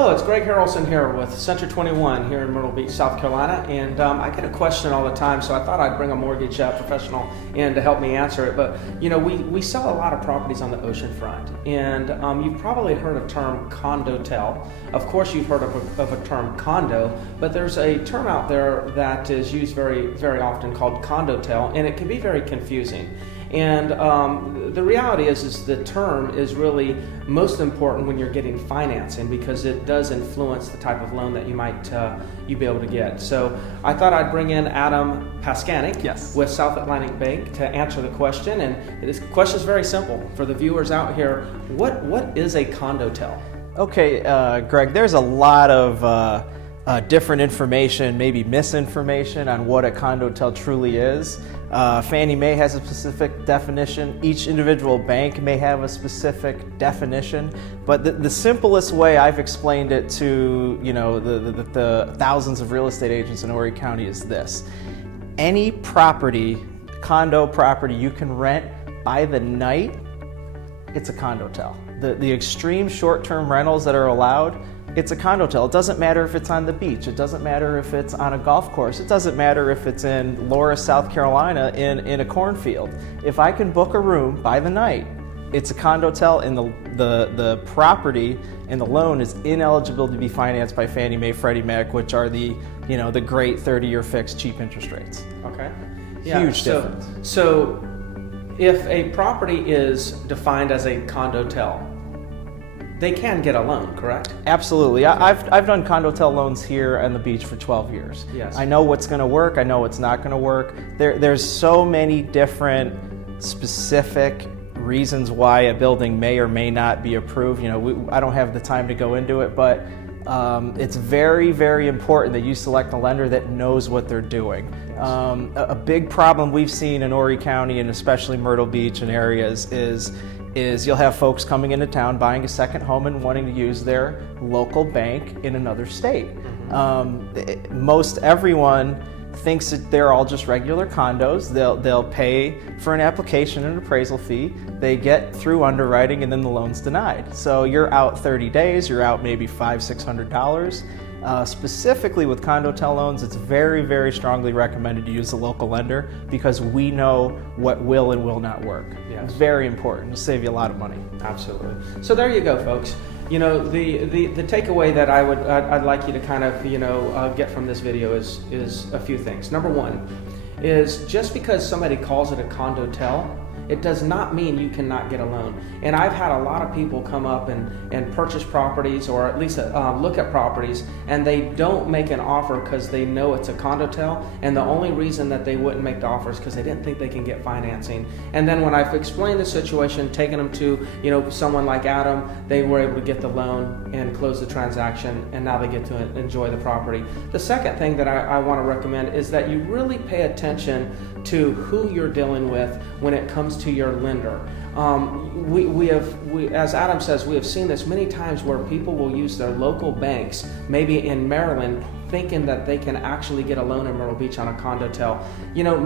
Hello, it's Greg Harrelson here with Center 21 here in Myrtle Beach, South Carolina, and I get a question all the time, so I thought I'd bring a mortgage professional in to help me answer it. But you know, we sell a lot of properties on the ocean front, and you've probably heard of the term Condotel. Of course, you've heard of a term condo, but there's a term out there that is used very often called Condotel, and it can be very confusing. And the reality is the term is really most important when you're getting financing, because it does influence the type of loan that you might you be able to get. So I thought I'd bring in Adam Paskanik with South Atlantic Bank to answer the question. And this question is very simple for the viewers out here. What is a condotel? Okay, Greg, there's a lot of different information, maybe misinformation on what a condotel truly is. Fannie Mae has a specific definition. Each individual bank may have a specific definition, but the simplest way I've explained it to the thousands of real estate agents in Horry County is this: any property, condo property you can rent by the night, it's a condotel. The extreme short-term rentals that are allowed, it's a condotel. It doesn't matter if it's on the beach. It doesn't matter if it's on a golf course. It doesn't matter if it's in Laura, South Carolina in a cornfield. If I can book a room by the night, it's a condotel, and the property and the loan is ineligible to be financed by Fannie Mae, Freddie Mac, which are the great 30-year fixed cheap interest rates. Okay. Huge difference. So if a property is defined as a condotel, they can get a loan, correct? Absolutely. I've done condotel loans here on the beach for 12 years. Yes. I know what's going to work. I know what's not going to work. There's so many different specific reasons why a building may or may not be approved. I don't have the time to go into it, but it's very, very important that you select a lender that knows what they're doing. Yes. A big problem we've seen in Horry County, and especially Myrtle Beach and areas, is you'll have folks coming into town buying a second home and wanting to use their local bank in another state. Mm-hmm. Most everyone thinks that they're all just regular condos. They'll pay for an application and appraisal fee. They get through underwriting, and then the loan's denied. So you're out 30 days. You're out maybe $500-600. Specifically with condotel loans, it's very, very strongly recommended to use a local lender, because we know what will and will not work. Yes. It's very important. It'll save you a lot of money. Absolutely. So there you go, folks. The takeaway that I'd like you to kind of get from this video is a few things. Number one is, just because somebody calls it a condotel, it does not mean you cannot get a loan. And I've had a lot of people come up and purchase properties, or at least look at properties, and they don't make an offer because they know it's a condotel, and the only reason that they wouldn't make the offer is because they didn't think they can get financing. And then when I've explained the situation, taken them to someone like Adam, they were able to get the loan and close the transaction, and now they get to enjoy the property. The second thing that I want to recommend is that you really pay attention to who you're dealing with when it comes to your lender. As Adam says, we have seen this many times where people will use their local banks, maybe in Maryland, thinking that they can actually get a loan in Myrtle Beach on a condotel.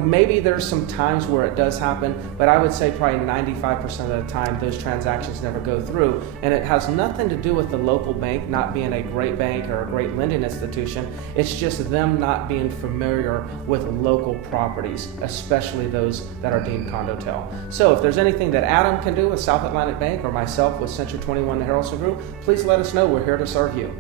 Maybe there's some times where it does happen, but I would say probably 95% of the time those transactions never go through. And it has nothing to do with the local bank not being a great bank or a great lending institution. It's just them not being familiar with local properties, especially those that are deemed condotel. So if there's anything that Adam can do with South Atlantic Bank, or myself with Center 21, the Harrelson Group, please let us know. We're here to serve you.